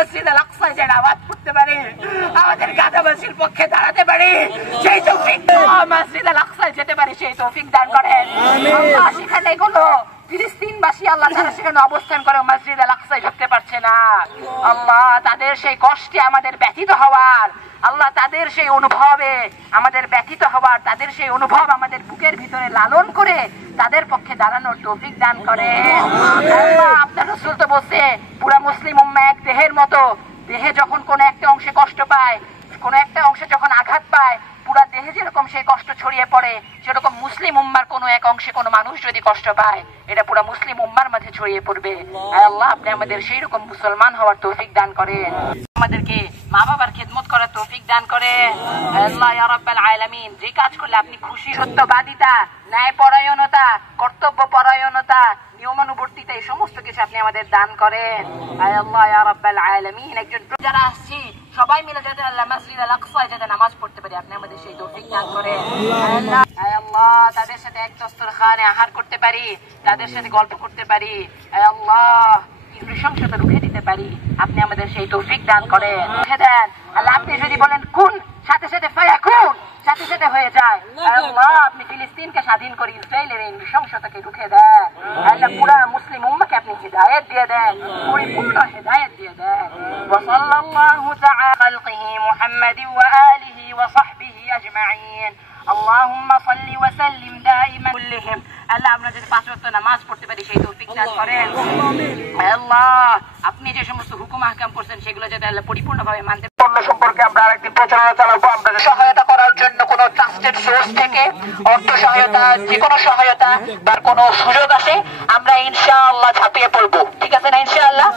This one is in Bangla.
মসজিদ আল আকসায় যেন আওয়াজ করতে পারি, আমাদের গাজাবাসীর পক্ষে দাঁড়াতে পারি, সেই তৌফিক মসজিদ আল আকসায় যেতে পারি সেই তৌফিক দান করেন। আল্লাহ সেখানে কোনো ফিলিস্তিনবাসী আল্লাহ তারা সেখানে অবস্থান করে মসজিদ আল আকসায় ঢুকতে পারছে না। আল্লাহ তাদের সেই কষ্টে আমাদের ব্যথিত হওয়ার, আল্লাহ তাদের সেই অনুভবে আমাদের ব্যথিত হওয়ার, তাদের সেই অনুভব আমাদের বুকের ভিতরে লালন করে তাদের পক্ষে দাঁড়ানোর তৌফিক দান করে। আল্লাহ আপনার রাসূল তো বলছে পুরা মুসলিম উম্মাহ এক দেহের মতো, দেহে যখন কোনো একটা অংশে কষ্ট পায়, কোনো একটা অংশে যখন আঘাত পায়, পুরা দেহে যেরকম সেই কষ্ট ছড়িয়ে পড়ে, সেরকম মুসলিম উম্মার কোনো এক অংশে কোনো মানুষ যদি কষ্ট পায়, এটা পুরা মুসলিম উম্মার মাঝে ছড়িয়ে পড়বে। আল্লাহ আপনি আমাদের সেই রকম মুসলমান হওয়ার তৌফিক দান করেন, আমাদেরকে মা বাবার খেদমত করার তৌফিক দান করেন। আল্লাহ ইয়া রাব্বাল আলামিন, যে কাজ করলে আপনি খুশি, সত্যবাদিতা, ন্যায় পরায়ণতা, কর্তব্য পরায়ণতা, নিয়মানুবর্তিতা, এই সমস্ত কিছু আপনি আমাদের দান করেন। আল্লাহ ইয়া রাব্বাল আলামিন, একজন যারা আসছি সবাই মিলে যাতে আল্লাহ মসজিদ আল আকসায় যাতে নামাজ পড়তে পারি, আপনি আমাদের সেই তৌফিক দান করেন। আল্লাহ তাদের সাথে এক দস্তরখানে আহার করতে পারি, তাদের সাথে গল্প করতে পারি, আল্লাহ নৃশংসতা রুখে দিতে পারি, আপনি আমাদের সেই তৌফিক দান করেন, রুখে দেন। আল্লাহ আপনি যদি বলেন কুন, সাথে সাথে ফায়াকুন, সাথে সাথে হয়ে যায়। আল্লাহ আপনি ফিলিস্তিনকে স্বাধীন করে ইসরায়েলের এই নৃশংসতাকে রুখে দেন। আল্লাহ পুরা মুসলিম উম্মাহকে আপনি হিদায়াত দিয়ে দেন, পরিপূর্ণ হিদায়াত দিয়ে দেন। ওয়া সাল্লাল্লাহু তাআলা খালকিহি মুহাম্মাদি ওয়া আলিহি ওয়া সাহবিহি আজমাইন। اللهم صل وسلم دائما كلهم। আল্লাহ আমরা যদি 5 ওয়াক্ত নামাজ পড়তে পারি সেই তৌফিক দান করেন। আল্লাহ আপনি যে সমস্ত হুকুম আহকাম করছেন সেগুলো যাতে আল্লাহ পরিপূর্ণভাবে মানতে পারি। সম্পর্কে আমরা আরেকদিন প্রচারণা চালাবো। আপনাদের সহায়তা করার জন্য কোনো ট্রাস্টেড সোর্স থেকে অর্থ সহায়তা, যে কোনো সহায়তা বা কোনো সুযোগ আসে, আমরা ইনশাআল্লাহ ঝাঁপিয়ে পড়বো। ঠিক আছে না ইনশাআল্লাহ?